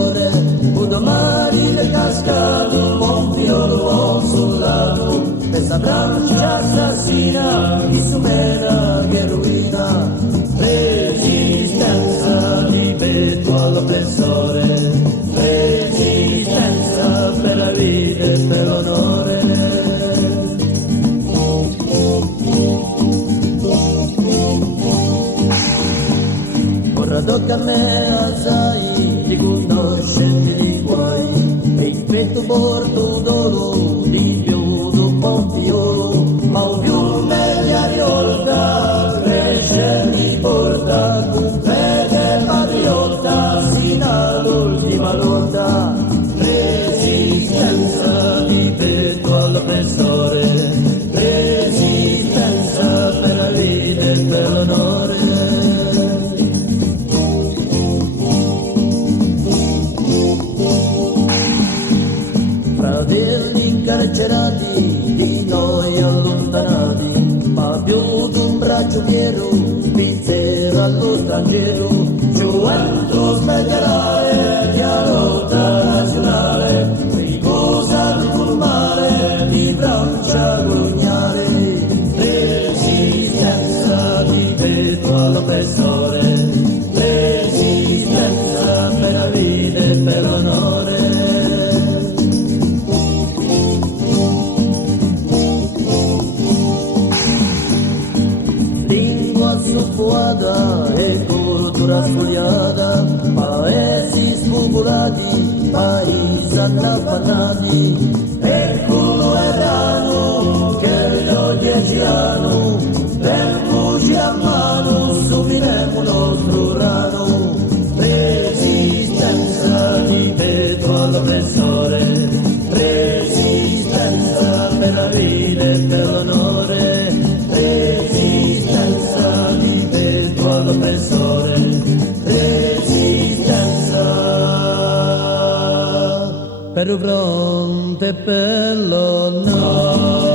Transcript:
ore, un domani le cascato, un buon fiolo soldato, e saprà assassina, chi supera che rovina, resistenza di petto all'oppressore, resistenza per la vita e per l'onore. Ora tocca a me assai di conoscenti di guai, e il petto porto d'oro di più d'un buon fiolo, ma un più meglio riolta, cresce mi porta, con fede patriota, sino all'ultima lotta, resistenza di petto all'oppressore, resistenza per la vita e per l'onore. Fratelli incarcerati, di noi allontanati, ma più d'un braccio fiero, spinzero allo straniero, gioventù smetterà e la lotta nazionale, riposa sul mare di Francia coloniale, resistenza di petto all'oppressore, resistenza per la vita e per l'onore. Soffuata e cultura spogliata, paesi spopolati, paesi annaffanati, e quello erano che io 10 anni, per fucile a mano, subiremo il nostro rano, resistenza di petto all'oppressore, resistenza per la vita e per l'onore, resistenza di petto all'oppressore, resistenza per il fronte e per l'onore.